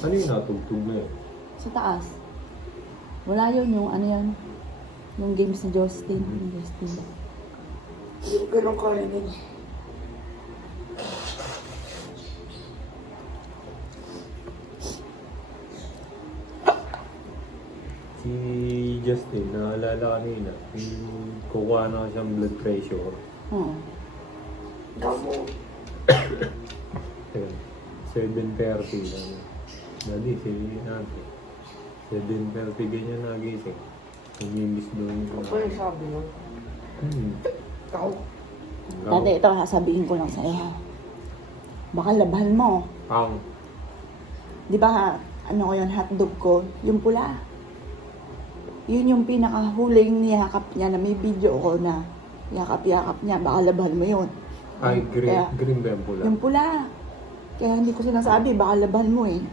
Ano yung natugtog na yun? Sa taas. Wala yun, yung ano yan. Yung games ni Justin. Yung Justin. Yung ganun kaya nila. Si Justin, naalala kanina, yung kukuha na siyang blood pressure. Oo. Gamo. Ayun, 7:30 lang. Dali, si ate. 7:30 ganyan nagising. Namimiss doon Ano yung... ba yung sabi mo? Ikaw? Dati ito, sasabihin ko lang sa'yo ha. Baka labahan mo. Ang... Di ba, ano ko yun, hotdog ko, yung pula. Yun yung pinakahuling niyakap niya na may video ko na yakap-yakap niya. Baka labahan mo yun. Ay, green, Kaya, green ba yung pula? yung pula. Kaya hindi ko sinasabi, baka labahan mo eh.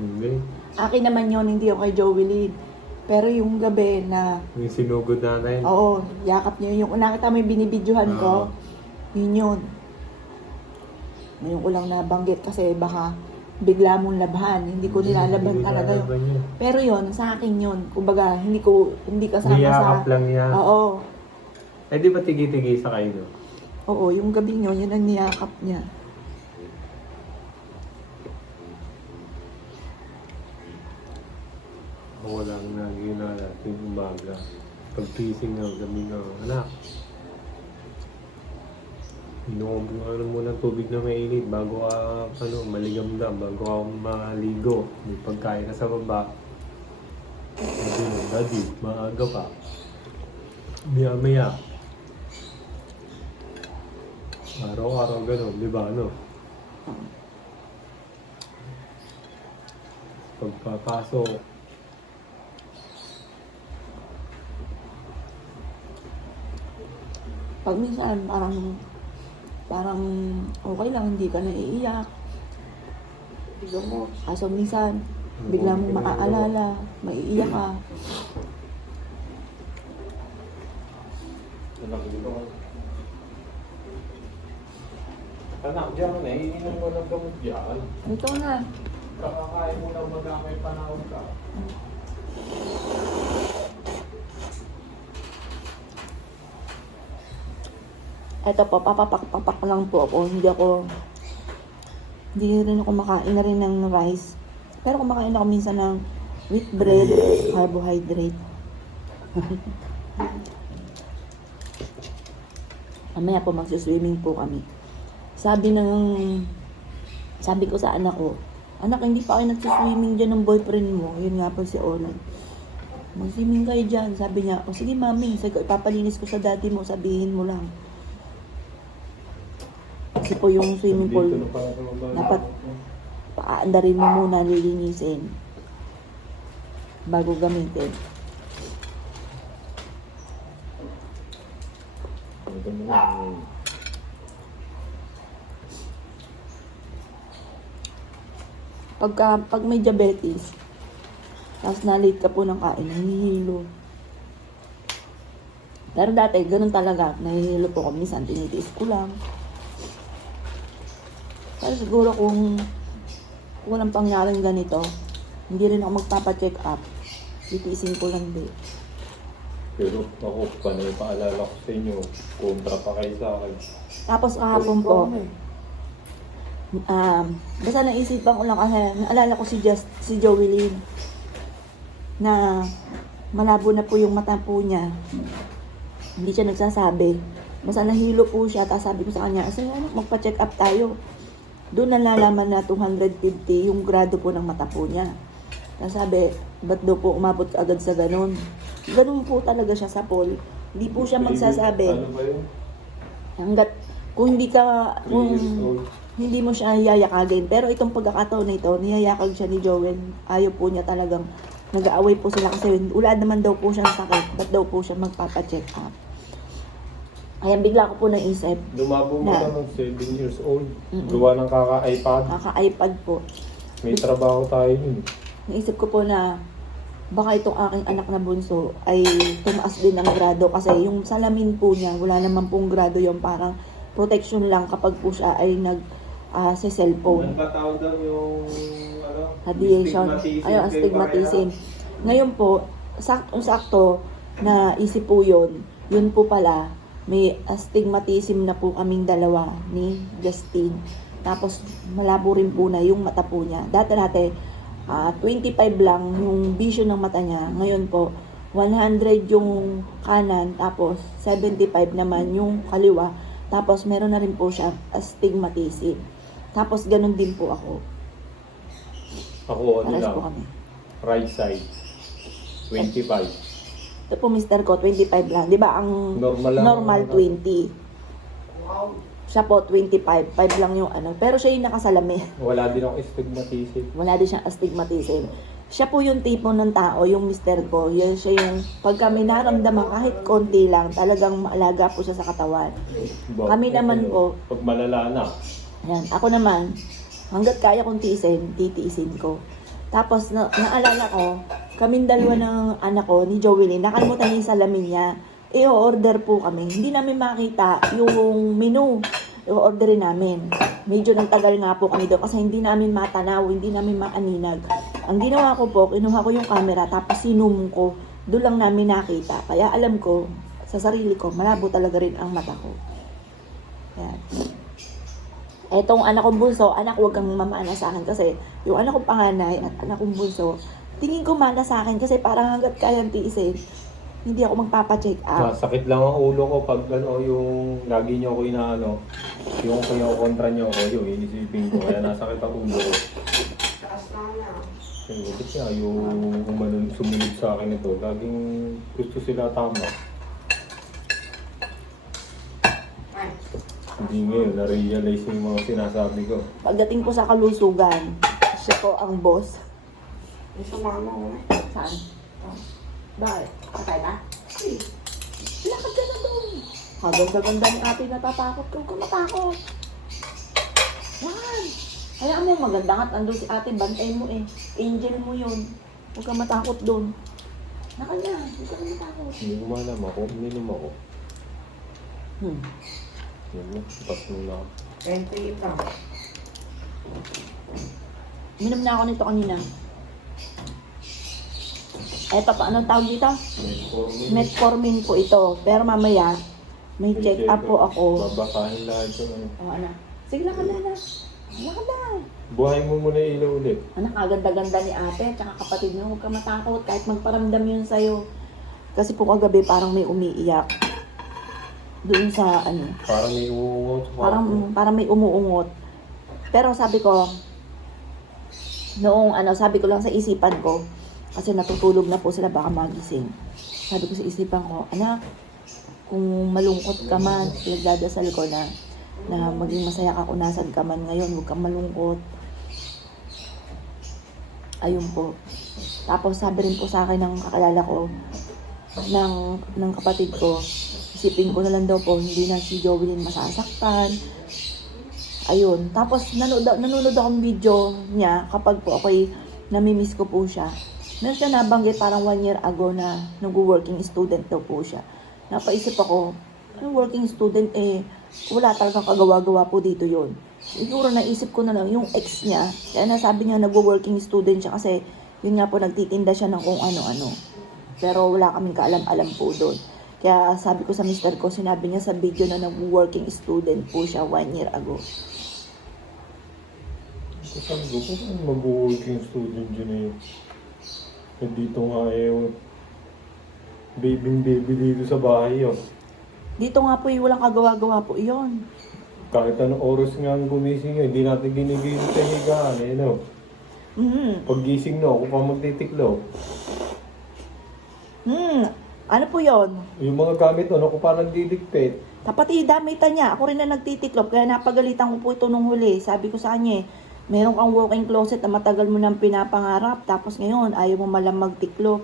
Hindi. Akin naman yun, hindi yung kay Joey Lee. Pero yung gabi na, Yung sinugod natin. oo, yakap niya yung nakita mo yung binibidyohan ko, yun yun. Ngayon ko lang nabanggit kasi baka bigla mong labhan. Hindi ko nilalaban talaga yun. Yun. Pero yun, sa akin yun. Kumbaga, hindi kasama Niyakap sa... lang niya. Oo. Eh di ba tigi-tigi sa kayo? Oo, yung gabi yun, yun ang niyakap niya. Ako lang na ginala yung umaga. Pag-kissing na, gabi na, anak. Inom ano muna ng tubig na mainit bago ka maligamgam, bago ka maligo. May pagkain ka sa baba. Sabi mo, Daddy, maaga pa. Maya-maya. Araw-araw gano'n, di ba ano? Pagpapasok, Pag minsan, parang okay lang, hindi ka naiiyak. Tignan mo. Kaso minsan, bigla mong maaalala, maiiyak ka. anak dyan, iinom mo ng gamot dyan. Ito na. Kakakain mo ng magamay panahon ka. Ito po, papapak lang po ako. Hindi rin ako makain na rin ng rice. Pero kumakain ako minsan ng wheat bread, carbohydrate. Mamaya po magsuswimming po kami. Sabi ko sa anak ko, anak, hindi pa kayo nagsuswimming dyan ng boyfriend mo. Yun nga po si Olan. Mag-swimming kayo dyan. Sabi niya, o sige mami, sabi ko, ipapalinis ko sa daddy mo, sabihin mo lang. Kasi po yung swimming pool, dapat paandarin mo muna, lilinisin bago gamitin. Pag may diabetes, tapos na-late ka po ng kain, nahihilo. Pero dati, ganun talaga, nahihilo po ko. Minsan, tinitiis ko lang. Pero siguro kung walang pangyaring ganito, hindi rin ako magpapa-check up. Titiisin ko lang din. Pero ako, panay paalala ko sa inyo, kontra pa kayo sa akin. Tapos kahapon po, basta naisipan ko lang kasi naalala ko si Joey Lynn na malabo na po yung mata po niya. Hindi siya nagsasabi. Basta nahilo po siya, tapos sabi ko sa kanya, ano, magpa-check up tayo. Doon nalalaman na 250 yung grado po ng mata po niya. Tapos sabi, ba't daw po umabot agad sa ganun? Ganun po talaga siya sa pool. Hindi po siya magsasabi. Ano ba yun? Hanggat, kung hindi mo siya yayakagin. Pero itong pagkakataon na ito, niyayakag siya ni Joel. Ayaw po niya talagang nag-aaway po sila kasi wala naman daw po siyang sakit. Ba't daw po siya magpapacheck up? Kaya bigla ko po naisip. Lumabo mo Na. ka ng 7 years old. Gawa ng kaka-iPad. Kaka-iPad po. May trabaho tayo yun. Naisip ko po na baka itong aking anak na bunso ay tumaas din ang grado kasi yung salamin po niya, wala naman pong grado yung parang protection lang kapag po siya ay sa cellphone. Ang patawag daw yung radiation, astigmatism. Ngayon po, saktong-sakto na isip po yun po pala, may astigmatism na po kaming dalawa ni Justin. Tapos malabo rin po na yung mata po niya. Dati 25 lang yung vision ng mata niya. Ngayon po, 100 yung kanan, tapos 75 naman yung kaliwa. Tapos meron na rin po siya astigmatism. Tapos ganun din po ako. Ako, ano Pares lang, po kami. right side, 25. Ito po mister ko, 25 lang. Di ba ang Normal lang. normal 20. Wow. Siya po 25. 5 lang yung ano. Pero siya yung nakasalamin. Wala din ako astigmatism. Wala din siyang astigmatism. Siya po yung tipo ng tao, yung mister ko. Yan siya yung, pag kami naramdaman kahit konti lang, talagang maalaga po siya sa katawan. Kami naman po, Pag malala na, yan, ako naman, hanggat kaya kong titiisin ko. Tapos, naalala ko, kaming dalawa ng anak ko, ni Joey, nakalimutan niya yung salamin niya. I-order po kami. Hindi namin makita yung menu. I-orderin namin. Medyo nagtagal nga po kami doon kasi hindi namin matanaw, hindi namin maaninag. Ang ginawa ko po, kinuha ko yung camera tapos sinum ko. Doon lang namin nakita. Kaya alam ko, sa sarili ko, malabo talaga rin ang mata ko. Yan. Etong anak kong bunso, anak, huwag kang mamana sa akin kasi yung anak kong panganay at anak kong bunso, tingin ko mana sa akin kasi parang hanggat kayang tiisin, hindi ako magpapacheck up. sakit lang ang ulo ko pag ano, yung lagi niyo ako inaano, yung kontra niyo ako, yung inisipin ko, kaya nasakit ang ulo ko. Taas na niya. Yung bakit nga, yung sumunod sa akin ito, laging gusto sila tama. Ay. Hindi ngayon, na-realize yung mga sinasabi ko. Pagdating po sa kalusugan, siya po ang boss. May sumama ko na. Saan? Bakit? Patay ka? Lakad ka na doon. Ganda ni ate, natatakot ko. Huwag ka matakot. Yan. Hayaan mo, maganda nga. Andun si ate, bantay mo eh. Angel mo yun. Huwag ka matakot doon. Nakanya, huwag ka matakot. Hindi ko malam ako, uminom ako. Yun na, pas muna ako. 28 lang. Minom na ako nito kanina. Eto pa, anong tawag dito? Metformin po ito. Pero mamaya, may check up po ako. Babasahin lahat yung ano. O, anak. Sige, lakad na. Lakad na. Buhay mo muna yung ilaw ulit. Anak, aganda-ganda ni ate, tsaka kapatid mo, huwag ka matakot. Kahit magparamdam yun sa'yo. Kasi po kagabi, parang may umiiyak. Doon sa, ano, Parang may uungot. parang may umuungot. Pero sabi ko, sabi ko lang sa isipan ko, kasi natutulog na po sila, baka magising. Sabi ko sa isipan ko, anak, kung malungkot ka man, pinagdadasal ko na maging masaya ka kung nasan ka man ngayon, huwag kang malungkot. Ayun po. Tapos sabi rin po sa akin ng kakalala ko, ng kapatid ko, isipin ko na lang daw po, hindi na si Jovelyn masasaktan. Ayun. Tapos nanonood akong video niya kapag po ako'y namimiss ko po siya. Meron siya nabanggit parang 1 year ago na nag-working student daw po siya. Napaisip ako, working student wala talagang kagawa-gawa po dito yon. Siguro naisip ko na lang yung ex niya, kaya nasabi niya nag-working student siya kasi yun nga po nagtitinda siya ng kung ano-ano. Pero wala kaming kaalam-alam po doon. Kaya sabi ko sa mister ko, sinabi niya sa video na nag-working student po siya 1 year ago. Sabi ko, kung mag-working student dyan dito nga baby dito sa bahay yun. Dito nga po walang kagawa-gawa po yun. Kahit anong oras nga ang gumising yun, hindi natin ginigising sa higaan no? Pag gising no, ako pa magtitiklo. Ano po yun? Yung mga gamit ano, ako pa nagdidikpit. Tapos damitan niya. Ako rin na nagtitiklop. Kaya napagalitan ko po ito nung huli. Sabi ko sa kanya, meron kang walk-in closet na matagal mo nang pinapangarap. Tapos ngayon, ayaw mo malang magtiklop.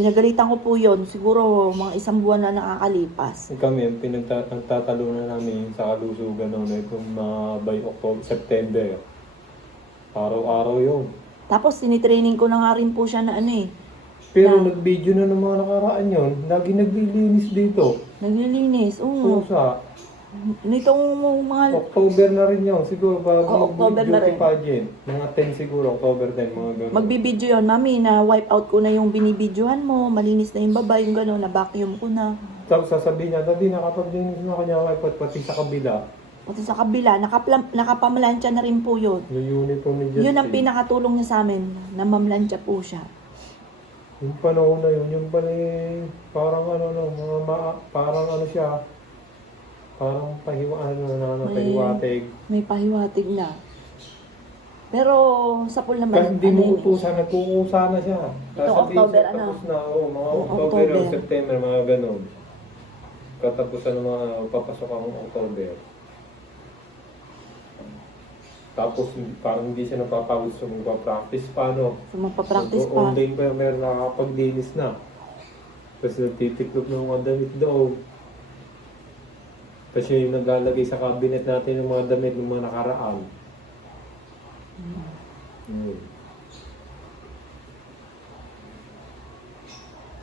Pinagalitan ko po yun. Siguro mga 1 buwan na nakakalipas. Kami, nagtatalunan namin sa kalusugan itong by October, September. Araw-araw yun. Tapos tinitraining ko na nga rin po siya na Pero nag-video na ng mga nakaraan yun, lagi naglilinis dito. naglilinis. Oo. Pusa. Nitong mga... October na rin yun. Siguro bago October na beauty rin. pageant. Mga 10 siguro. October 10. Mga ganun. Magbibideo yun, mami, na wipe out ko na yung binibidyohan mo, malinis na yung baba, yung gano'n, na vacuum ko na. Tapos sasabihin niya, Daddy, nakapag-linis na kanya wipe out pati sa kabila. Pati sa kabila, nakapamalansya na rin po yun. Yung uniform ni Justin. Yun ang pinakatulong niya sa amin, na mamlansya po siya. Yung panahon na yun, yung pala parang ano, no, parang ano siya, parang pahiwatig. May pahiwatig na. Pero sa pool naman, Kasi hindi mo yun, utusan, nagkukusa na siya. Ito, Sasabihin October, siya, ano? tapos na, mga Oo, October o October. September, mga ganun. Katapusan ng mga papasok ang October. Tapos parang hindi siya napapagod sa magpa-practice pa, no? so magpa-practice So, pa. online pa meron nakakapag-dinis na. Tapos nagtitiklop ng mga damit daw. Tapos siya yung naglalagay sa cabinet natin ng mga damit ng mga nakaraan.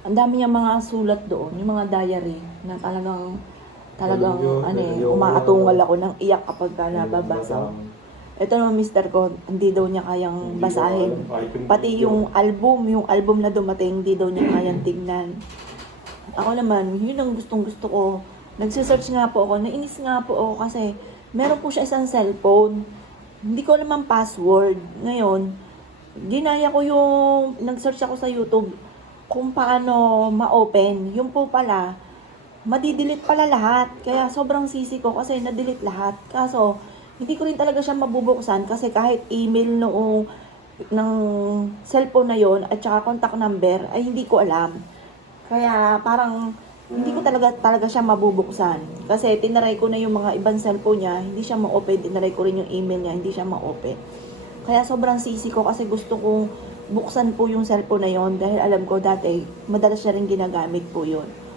Ang dami niyang mga sulat doon, yung mga diary, na talagang umaatungal ako ng iyak kapag nababasa. Ito naman mister ko, hindi daw niya kayang basahin. Pati yung album na dumating, hindi daw niya kayang tignan. Ako naman, yun ang gustong gusto ko. Nagsisearch nga po ako, nainis nga po ako kasi meron po siya isang cellphone. Hindi ko alam ang password. Ngayon, ginaya ko yung, nag-search ako sa YouTube kung paano ma-open. Yung po pala, madidelete pala lahat. Kaya sobrang sisi ko kasi na-delete lahat. Kaso, hindi ko rin talaga siya mabubuksan kasi kahit email noong ng cellphone na yon at saka contact number ay hindi ko alam. Kaya parang hindi ko talaga siya mabubuksan. Kasi tinaray ko na yung mga ibang cellphone niya, hindi siya ma-open. Tinaray ko rin yung email niya, hindi siya ma-open. Kaya sobrang sisi ko kasi gusto kong buksan po yung cellphone na yon dahil alam ko dati madalas siya rin ginagamit po yun.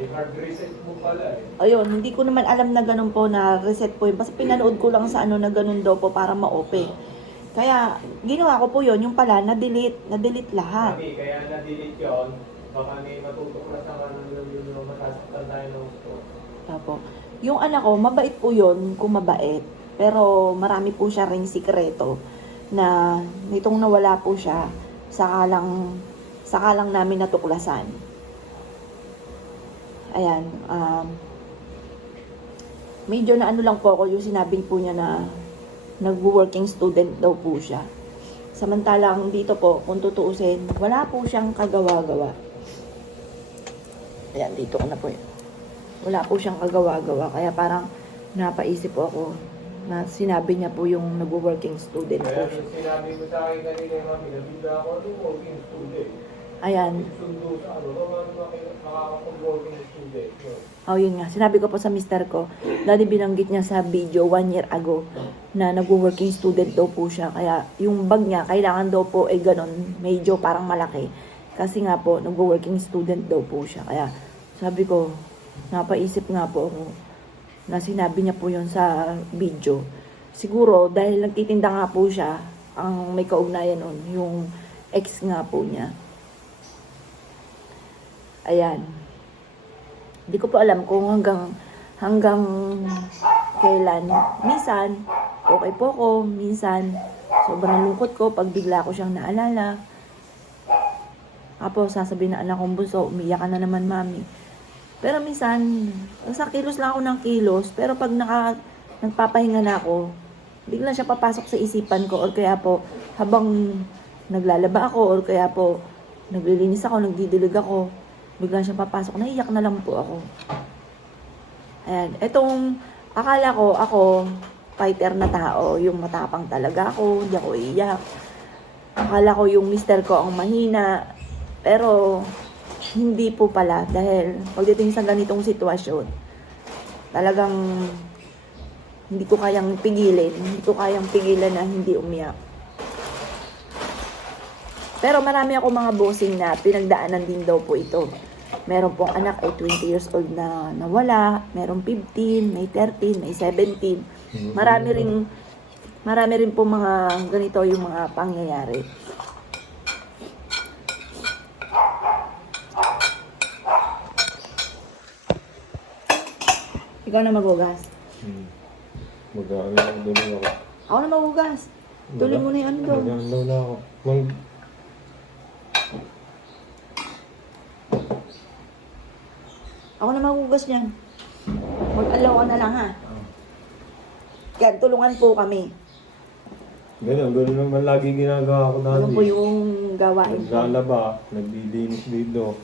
I-hard reset mo pala eh. Ayun, hindi ko naman alam na ganun po na reset po yun. Basta pinanood ko lang sa ano na ganun daw po para ma-open. Kaya ginawa ko po yun, yung pala na-delete lahat. Mami, kaya na-delete yun. Baka may matutuklas na ano yung masasaktan tayo ng gusto. Tapo. Yung anak ko, mabait po yun kung mabait. Pero marami po siya ring sikreto na nitong nawala po siya, saka lang namin natuklasan. Ayan, medyo na ano lang po ako yung sinabing po niya na nag-working student daw po siya. Samantalang dito po, kung tutuusin, wala po siyang kagawa-gawa. Ayan, dito ko na po yun. Wala po siyang kagawa-gawa. Kaya parang napaisip po ako na sinabi niya po yung nag-working student po Kaya siya. nung sinabi mo sa akin kanina, Mami, nabigla ako nung working student. Ayan. Sundo sa ano, makakapag-working student. Oh, yun nga. Sinabi ko po sa mister ko, dati binanggit niya sa video 1 year ago na nag-working student daw po siya. Kaya yung bag niya, kailangan daw po ay ganun, medyo parang malaki. Kasi nga po, nag-working student daw po siya. Kaya sabi ko, napaisip nga po ako na sinabi niya po yun sa video. Siguro, dahil nagtitinda nga po siya, ang may kaugnayan nun, yung ex nga po niya. Ayan. Hindi ko po alam kung hanggang kailan. Minsan, okay po ako. Minsan, sobrang lungkot ko pag bigla ko siyang naalala. Tapos, sasabihin na anak kong bunso, umiyak ka na naman, mami. Pero minsan, sa kilos lang ako ng kilos. Pero pag nagpapahinga na ako, bigla siya papasok sa isipan ko. Or kaya po, habang naglalaba ako, or kaya po, naglilinis ako, nagdidilig ako, bigla siyang papasok, naiyak na lang po ako. Ayan, etong akala ko ako fighter na tao, yung matapang talaga ako, hindi ako iiyak. Akala ko yung mister ko ang mahina, pero hindi po pala dahil pagdating sa ganitong sitwasyon, talagang hindi ko kayang pigilan na hindi umiyak. Pero marami ako mga bossing na pinagdaanan din daw po ito. Meron pong anak ay 20 years old na nawala, meron 15, may 13, may 17. Marami rin po mga ganito yung mga pangyayari. Ikaw na maghugas. Mag-ano ako doon ako. Ako na maghugas. Tuloy mo na yung ano doon. Mag-ano na ako. Ako na maghugas niyan. Mag-alaw ka na lang ha. Yan, tulungan po kami. Ganun naman lagi ginagawa ko dati. Ano po yung gawain ko? Naglalaba, naglilinis dito.